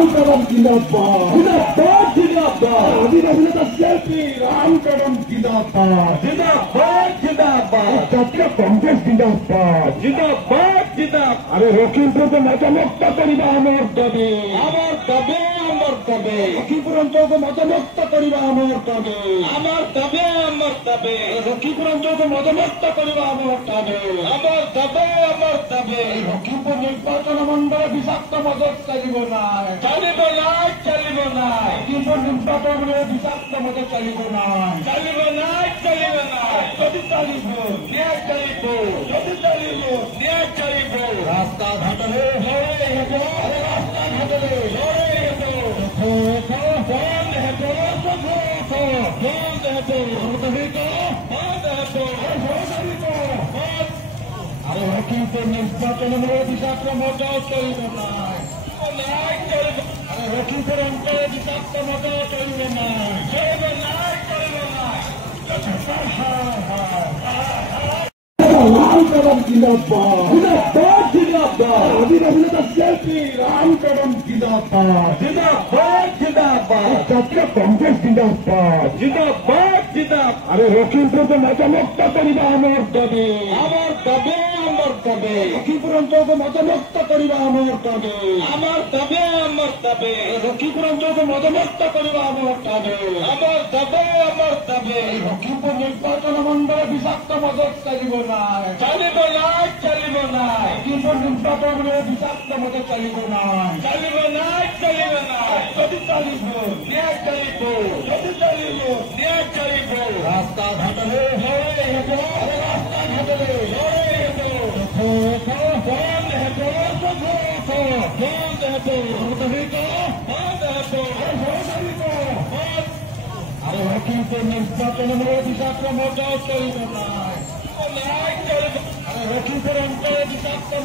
রাম কদম জিন্দাবাদ জিন্দাবাদ জিন্দাবাদ আদিবাসী নেতা শিল্পী রাম কদম জিন্দাবাদ জিন্দাবাদ জিন্দাবাদ জাতীয় কংগ্রেস জিন্দাবাদ জিন্দাবাদ জিন্দাবাদ আরে লক্ষ্মীপুরকে মতমুক্ত করিবা আমার দাবি আমার দাবি আমার দাবি লক্ষ্মীপুর অঞ্চলকে মতমুক্ত করিবা আমার দাবি আমার দাবি আমার দাবি লক্ষ্মীপুর অঞ্চলকে মতমুক্ত করিবা আমার দাবি আমার দাবি আমার দাবি লক্ষ্মীপুর নির্বাচন মন্ডলে বিষাক্ত মদত চালিব নাই চালিব নাই চালিব নাই লক্ষ্মীপুর নির্বাচন মন্ডলে বিষাক্ত মদত চালিব নাই চালিব নাই চালিব নাই যদি চালিব ন্যায় চালিব যদি চালিব ন্যায় চালিব রাস্তা ঘাটলে লড়াই হেব রাস্তা ঘাটলে লড়াই হেব বন্ধ হেব বন্ধ হেব আরে লক্ষ্মীপুর নির্বাচন বিষাক্ত মজাও চলব নাই আরে লক্ষ্মীপুর অঞ্চলে বিষাক্ত মজাও চলব নাই চলব নাই চলব নাই রাম কদম জিন্দাবাদ জিন্দাবাদ জিন্দাবাদ আদিবাসী নেতা শিল্পী রাম কদম জিন্দাবাদ জিন্দাবাদ জিন্দাবাদ জাতীয় কংগ্রেস জিন্দাবাদ জিন্দাবাদ জিন্দাবাদ আরে লক্ষ্মীপুরকে মতমুক্ত করিবা আমার দাবি আমার দাবি আমার দাবি লক্ষ্মীপুর অঞ্চলকে মতমুক্ত করিবা আমার দাবি আমার দাবি আমার দাবি লক্ষ্মীপুর অঞ্চলকে মতমুক্ত করিবা আমার দাবি আমার দাবি আমার দাবি লক্ষ্মীপুর নির্বাচন মন্ডলে বিষাক্ত মদত চালিব নাই চালিব নাই চালিব নাই লক্ষ্মীপুর নির্বাচন মন্ডলে বিষাক্ত মদত চালিব নাই চালিব নাই চালিব নাই যদি চালিব ন্যায় চালিব যদি চালিব ন্যায় চালিব রাস্তা ঘাটলে লড়াই হেব রাস্তা ঘাটলে লড়াই হেব বন্ধ হেব বন্ধ হেব আরে লক্ষ্মীপুর নির্বাচন বিষাক্ত মজাও চলব নাই আরে লক্ষ্মীপুর অঞ্চলে বিষাক্ত